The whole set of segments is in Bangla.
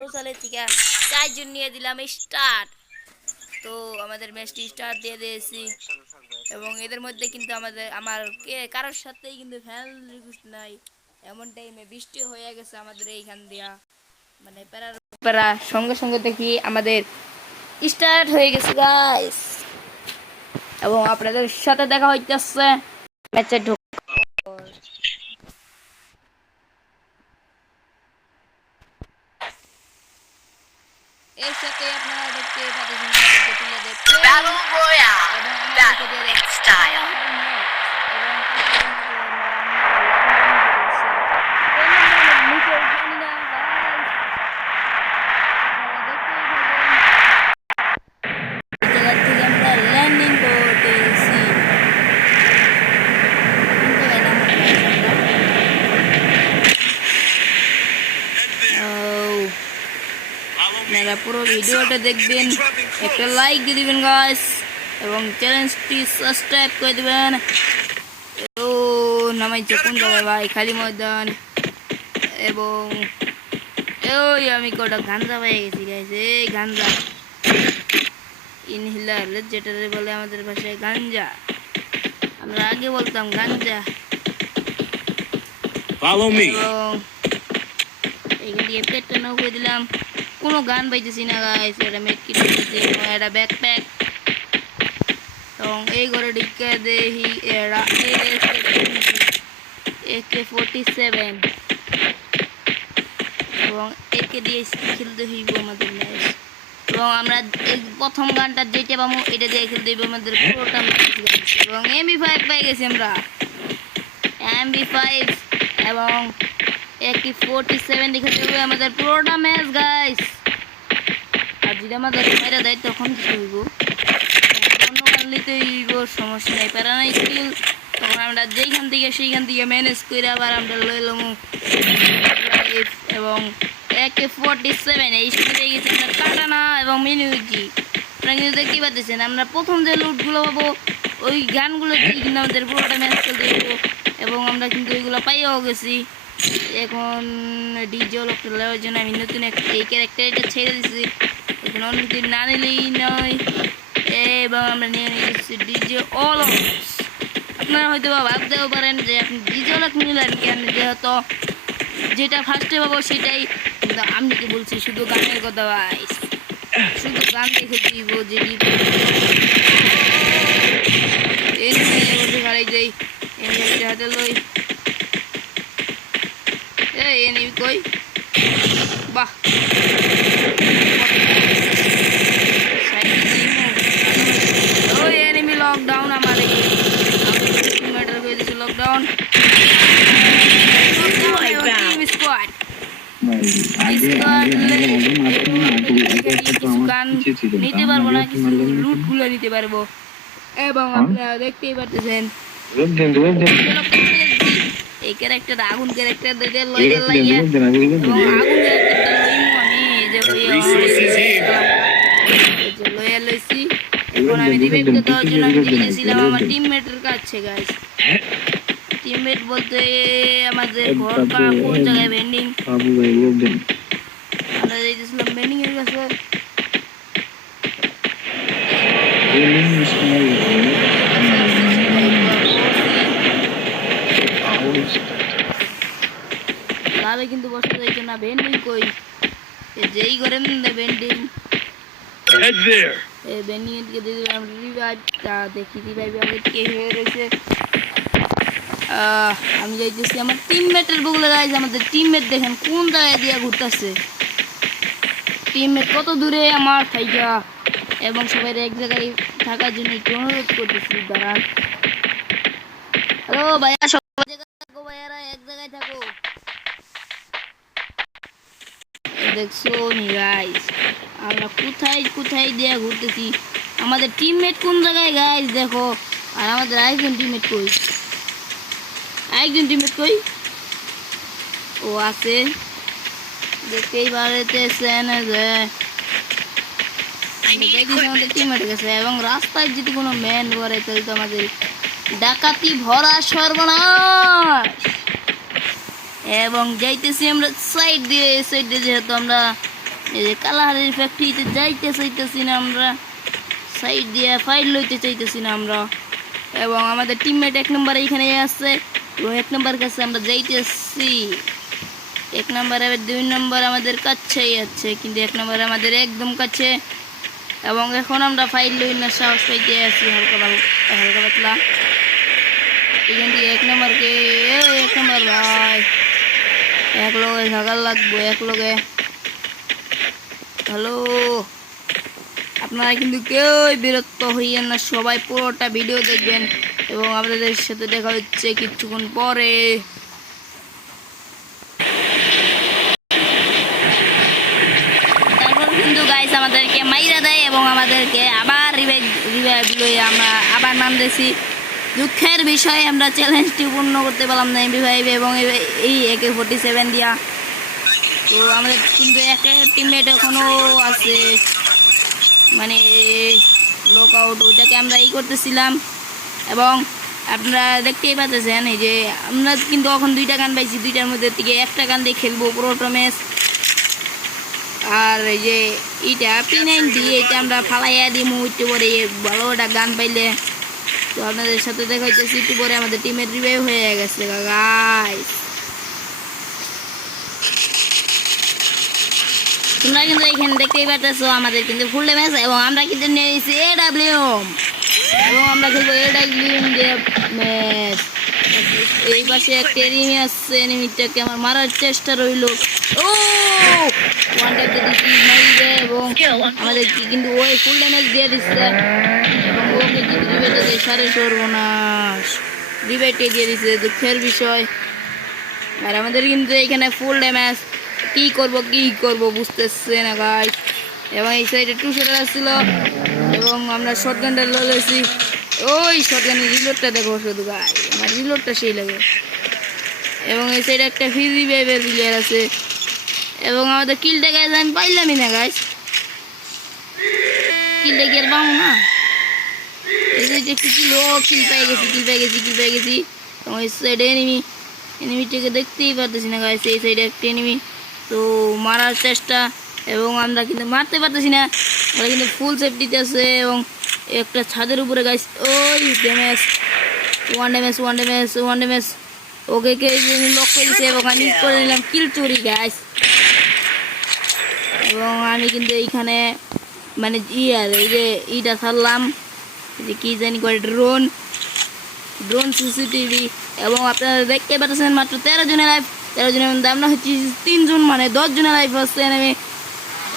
সালে থেকে 4 জন নিয়ে দিলাম স্টার্ট। তো আমাদের ম্যাচটি স্টার্ট দিয়ে দিয়েছি এবং এদের মধ্যে কিন্তু আমার কারোর সাথেই কিন্তু ফ্যান রিকোয়েস্ট নাই। এমন টাইমে বৃষ্টি হয়ে গেছে আমাদের এইখান দিয়া, মানে প্যারা সঙ্গে সঙ্গে দেখি আমাদের স্টার্ট হয়ে গেছে গাইস, এবং আপনাদের সাথে দেখা হইতেছে ম্যাচে ঢোক। এর সাথে আপনারা দেখতে পাচ্ছেন আমাদেরকে প্লেয়ারদের Battle Royale. এবং আমাদেরকে Battle দিয়ে in style. ল্যান্ডিং করতেছি। আপনারা পুরো ভিডিওটা দেখবেন, একটা লাইক দিয়ে দিবেন গাইস এবং চ্যানেলটি সাবস্ক্রাইব করে দিবেন। ও নামাইছে কোন জায়গায় ভাই? খালি ময়দান। এবং ওই আমি কটা গাঞ্জা পেয়ে গেছি গাইস, এই গাঞ্জা ইনহেলার যেটা বলে আমাদের ভাষায় গাঞ্জা, আমরা আগে বলতাম গাঞ্জা। Follow me. এবং এইখান থেকে পেটটা নাও করে দিলাম। কোনো গান পাইতেছি না গাইস, এটা মেটকি ঢুকতেছে এবং এটা ব্যাকপ্যাক। এবং এই ঘরে ঢুকে দেখি এরা AK-47 এবং একে দিয়ে খেলতে হইব আমাদের ম্যাচ। এবং আমরা এই প্রথম গানটা যেটা পাবো এটা দিয়ে খেলতে হইব আমাদের পুরোটা ম্যাচ। এবং MP5 পাই গেছি আমরা, MP5 এবং AK-47 দেখে দেবে আমাদের পুরোটা ম্যাচ গাইস। আর যদি আমাদের মেরে দেয় তখন কি হইব? অন্য গান নিতে হইব, সমস্যা নেই, প্যারা নাই স্কিল। তখন আমরা যেইখান থেকে সেইখান থেকে ম্যানেজ করে আবার আমরা লইলাম। এবং AK-47 এই স্কিলে গেছে আমরা কাটানা এবং মিনিউজি। আপনারা কিন্তু দেখতে পাচ্ছেন আমরা প্রথম যে লুটগুলো পাবো ওই গানগুলো দিয়ে কিন্তু আমাদের পুরোটা ম্যাচ খেলতে হইব। এবং আমরা কিন্তু ওইগুলো পাইও গেছি। এখন ডিজে লোকটা নেওয়ার জন্য আমি নতুন এই ক্যারেক্টারটা ছেড়ে দিচ্ছি, এখন অন্য কিছু না নিলেই নয়। এবং আমরা নিয়ে নিচ্ছি ডিজে অলস। আপনারা হয়তো ভাবতেও পারেন যে আপনি ডিজে অলস নিলেন কেন, যেহেতু যেটা ফার্স্টে পাবো সেটাই, কিন্তু আমি কি বলছি শুধু গানের কথা ভাই, শুধু গান দেখে দিব যে গাড়ি যাই হাতে লই। এনিমি কই? বাহ, ওই এনিমি লকডাউন আমারে ম্যাটার করে দিছে। লকডাউন টিম স্কোয়াড নিতে পারবো না, কিছু লুট গুলো নিতে পারবো। এবং আপনারা দেখতেই পাচ্ছেন এই ক্যারেক্টার আগুন ক্যারেক্টার দেখে লয়ে লাগে এবং আগুন ক্যারেক্টারটা লইমু আমি যে লয়ে লইছি। এখন আমি রিভাইভটা দেওয়ার জন্য আমি গিয়েছিলাম আমার টিমমেটের কাছে গাইস। টিমমেট বলতে আমাদের ঘরটা কোন জায়গায় ভেন্ডিং, আমরা যাইতেছিলাম ভেন্ডিং এর কাছে। লাভে কিন্তু বসতে যাইছে না, ভেন্ডিং কই? যেই করেন ভেন্ডিং ভেন্ডিং এর দিকে দিয়ে দিলাম রিভাইভ। তা দেখি রিভাইভ আগে কে হয়ে রয়েছে। আমি যাইতেছি আমার টিমমেটের বগলে গাইছে। আমাদের টিমমেট দেখেন কোন জায়গায় দিয়ে ঘুরতেছে, টিমমেট কত দূরে আমার থাইকা। এবং সবাই এক জায়গায় থাকার জন্য একটু অনুরোধ করতেছি, দাঁড়ান। হ্যালো ভাইয়া, সবাই জায়গায় থাকো, ভাইয়ারা এক জায়গায় থাকো। দেখছো নি গাইস আমরা কোথায় কোথায় দিয়ে ঘুরতেছি, আমাদের টিমমেট কোন জায়গায় গাইস দেখো। আর আমাদের আরেকজন টিমমেট কই? আরেকজন টিমমেট কই? ও আছে, দেখতেই পারতেছেন যে আমাদের টিমমেট গেছে। এবং রাস্তায় যদি কোনো ম্যান করে তাহলে তো আমাদের ডাকাতি ভরা সর্বনাশ। এবং যাইতেছি আমরা সাইড দিয়ে, যেহেতু আমরা এই যে কালাহারের ফ্যাক্টরিতে যাইতে চাইতেছি না আমরা, সাইড দিয়ে ফাইল লইতে চাইতেছি না আমরা। এবং আমাদের টিমমেট 1 নম্বরে এখানে আছে এবং 1 নম্বর কাছে আমরা যাইতেছি। 1 নম্বর আবার 2 নম্বর আমাদের কাছেই আছে, কিন্তু 1 নম্বর আমাদের একদম কাছে। এবং এখন আমরা ফাইল লই না সাহস পাইতে আছি হালকা হালকা পাতলা। এখান থেকে 1 নম্বরকে 1 নম্বর ভাই এক লগে থাকার লাগবো, এক লগে। হ্যালো, আপনারা কিন্তু কেউ বিরক্ত হইয়েন না, সবাই পুরোটা ভিডিও দেখবেন এবং আপনাদের সাথে দেখা হচ্ছে কিছুক্ষণ পরে। তারপর কিন্তু গাইস আমাদেরকে মাইরা দেয় এবং আমাদেরকে আবার রিভাইভ লইয়ে আমরা আবার নামতেছি। দুঃখের বিষয়ে আমরা চ্যালেঞ্জটি পূর্ণ করতে পারলাম না রিভাইভ এবং এই AK-47 দিয়া। তো আমাদের কিন্তু একটা টিমমেট এখনও আছে, মানে লক আউট, ওইটাকে আমরা করতেছিলাম। এবং আপনারা দেখতেই পাচ্ছেন এই যে আমরা কিন্তু এখন 2টা গান পাইছি, 2টার মধ্যে থেকে একটা গান দিয়ে খেলবো পুরোটা ম্যাচ। আর এই যে এইটা P90 এটা আমরা ফালাইয়া দিই একটু পরে, ভালো একটা গান পাইলে। তো আপনাদের সাথে দেখা হইতেছি একটু পরে। আমাদের টিমের রিভাইভ হয়ে গেছে গাইস। তোমরা কিন্তু এখানে দেখতেই পাচ্ছ আমাদের কিন্তু ফুল ড্যামেজ এবং আমরা কিন্তু নিয়েছি AWM এবং আমরা খেলবো AWM দিয়ে ম্যাচ। এই পাশে একটা এনিমি আসছে, এনিমিটাকে আমার মারার চেষ্টা রইল। ও ওয়ানটাকে দিচ্ছি মাইরে এবং আমাদের কিন্তু ওই ফুল ড্যামেজ দিয়ে দিচ্ছে এবং ওকে কিন্তু রিভাইভে দিয়ে সারে সর্বনাশ রিভাইভে দিয়ে দিচ্ছে, দুঃখের বিষয়। আর আমাদের কিন্তু এখানে ফুল ড্যামেজ, কি করব বুঝতেছে না গাইস। এবং এই সাইডে 2 শটার আসছিল এবং আমরা শটগানটা লইছি। ওই শটগানের রিলোডটা দেখো শুধু গাইস, আমার রিলোডটা সেই লাগে। এবং এই সাইডে একটা ফিজি বেবের প্লেয়ার আছে এবং আমাদের কিলটা গাইস আমি পাইলামই না গাইস, কিলটা কি আর পাবো না। এই যে একটু কিল পেয়ে গেছি এবং এই সাইডে এনিমিটাকে দেখতেই পারতেছি না গাইস। এই সাইডে একটা এনিমি, তো মারার চেষ্টা এবং আমরা কিন্তু মারতে পারতেছি না, আমরা কিন্তু ফুল সেফটিতে আছে। এবং একটা ছাদের উপরে গাইস, ওই ড্যামেজ, ওয়ান ড্যামেজ ওকে লক করে দিচ্ছে এবং আমি করে নিলাম কিল চুরি গাইস। এবং আমি কিন্তু এইখানে মানে এই যে ইটা ছাড়লাম, যে কি জানি করে ড্রোন CCTV। এবং আপনারা দেখতে পাচ্ছেন মাত্র 13 জনের লাইফ, 13 জনের মধ্যে আমরা হচ্ছি 3 জন, মানে 10 জনের লাইফ হচ্ছে এনিমি।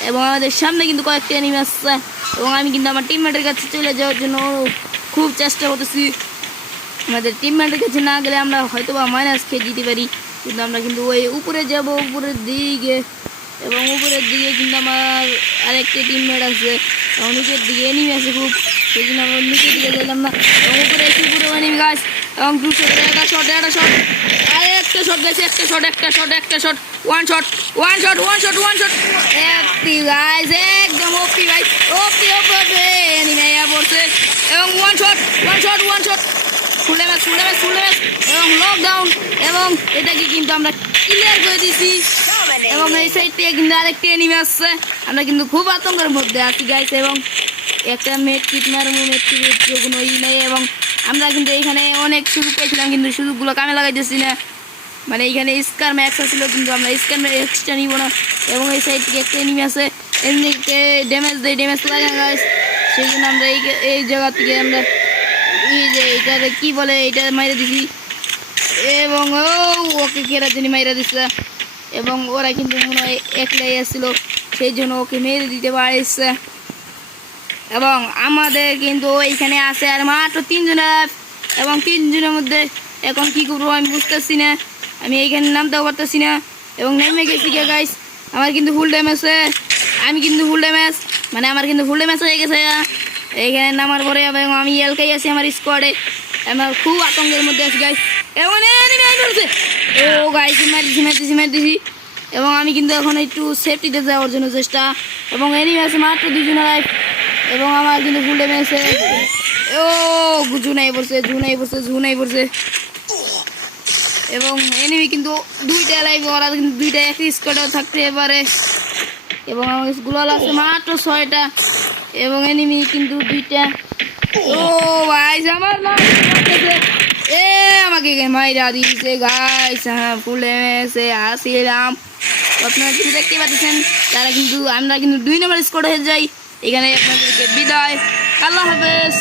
এবং আমাদের সামনে কিন্তু কয়েকটা এনিমি আসছে এবং আমি কিন্তু আমার টিমমেটের কাছে চলে যাওয়ার জন্য খুব চেষ্টা করতেছি। আমাদের টিমমেটের কাছে না গেলে আমরা হয়তো বা মাইনাস খেয়ে দিতে পারি, কিন্তু আমরা কিন্তু ওই উপরে যাব, উপরের দিকে। এবং উপরের দিকে কিন্তু আমার আরেকটা টিমমেট আছে এবং নিচের দিকে এনিমি আছে খুব, সেই জন্য আমরা নিচের দিকে গেলাম না। এবং উপরে এনিমি গাছ এবং 2 শট, একটা শট আর একটা শট গেছে, একটা শট ওয়ান শট একটি গাইস, একদম ওপি ভাই, ওপি এনিমি পড়ছে এবং ওয়ান শট ফুল ড্যামেজ এবং লকডাউন। এবং এটাকে কিন্তু আমরা ক্লিয়ার করে দিছি। এবং এই সাইড থেকে কিন্তু আরেকটা এনিমি আসছে, আমরা কিন্তু খুব আতঙ্কের মধ্যে আছি গাইস। এবং একটা মেটকিট কোনো নেই এবং আমরা কিন্তু এইখানে অনেক সুযোগ পেয়েছিলাম, কিন্তু সুযোগগুলো কামে লাগাইতেছি না। মানে এইখানে স্কার ম্যাক্স ছিল, কিন্তু আমরা স্কার ম্যাক্সটা নিব না। এবং এই সাইড থেকে একটা এনিমি আছে, এমনিকে ড্যামেজ লাগে গাইস, সেই জন্য আমরা এই জায়গা থেকে আমরা এই যে এটা কি বলে এটা মাইরা দিছি। এবং ওকে কেরা জানি মাইরা দিচ্ছে এবং ওরা কিন্তু মনে হয় একলাই আসছিল, সেই জন্য ওকে মেরে দিতে পারছে। এবং আমাদের কিন্তু এইখানে আছে আর মাত্র 3 জনের, এবং 3 জনের মধ্যে এখন কি করবো আমি বুঝতেছি না, আমি এইখানে নামতেও পারতেছি না এবং নেমে গেছি গাইস। আমার কিন্তু ফুল ড্যামেজ, মানে আমার কিন্তু ফুল ড্যামেজ হয়ে গেছে এইখানে নামার পরে। এবং আমি এলকাই আছি আমার স্কোয়াডে, আমার খুব আতঙ্কের মধ্যে আছি গাইস। এবং ও গাইস মারতেছি এবং আমি কিন্তু এখন একটু সেফটিতে যাওয়ার জন্য চেষ্টা। এবং এনিমি আছে মাত্র 2 জনের লাইফ এবং আমার কিন্তু ফুল ড্যামেজ। ও জুনাই পড়ছে এবং এনিমি কিন্তু 2টা লাইফ, ওরা কিন্তু 2টা একই স্কোয়াডে থাকতে পারে। এবং আমার কাছে গ্লোয়াল আছে মাত্র 6টা এবং এনিমি কিন্তু 2টা। ও ভাই আমার না এ আমাকে মাইরা দিয়েছে গাইস, হ্যাঁ ফুলে এসে আসিলাম। আপনারা কিন্তু দেখতে পাচ্ছেন আমরা কিন্তু 2 নম্বর স্কোর হয়ে যাই। এখানে আপনাদেরকে বিদায়, আল্লাহ হাফেজ।